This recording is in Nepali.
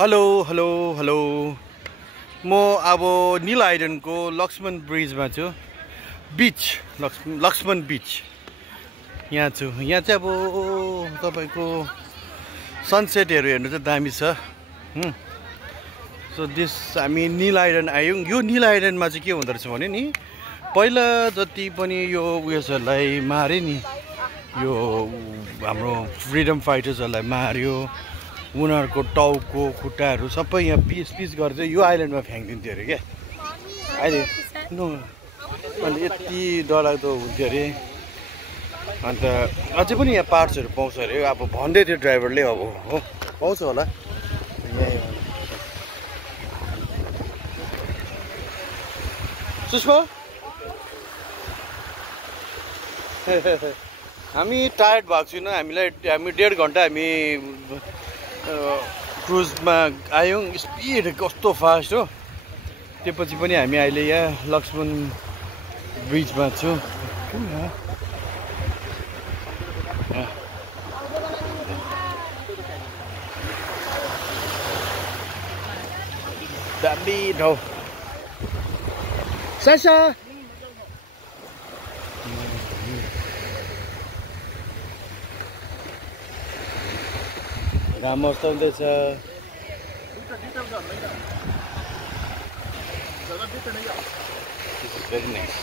हेलो हेलो हेलो म अब नील आइडनको लक्ष्मण ब्रिजमा छु। बीच लक्ष्मण बीच यहाँ छु। यहाँ चाहिँ अब तपाईको सनसेटहरु हेर्नु चाहिँ दामी छ। सो दिस हामी नील आइडन आयौँ। यो नील आइडनमा चाहिँ के हुँदो रहेछ भने नि पहिला जति पनि यो उयसहरुलाई मारे नि, यो हाम्रो फ्रिडम फाइटर्सहरुलाई मार्यो, उनीहरूको टाउको खुट्टाहरू सबै यहाँ पिस पिस गरेर यो आइल्यान्डमा फ्याँकिदिन्थ्यो अरे क्या। अहिले अनि यति डरलाग्दो हुन्थ्यो अरे। अन्त अझै पनि यहाँ पार्ट्सहरू पाउँछ अरे। अब भन्दै थियो ड्राइभरले, अब हो पाउँछ होला यहाँ। सुष्मा हामी टायर्ड भएको छैन। हामी 1.5 घन्टा हामी क्रुजमा आयौँ। स्पिड कस्तो फास्ट हो। त्यसपछि पनि हामी अहिले यहाँ लक्ष्मण ब्रिजमा छु। दामी ठाउँ। सासा घाम अस्ताउँदैछ। Very nice.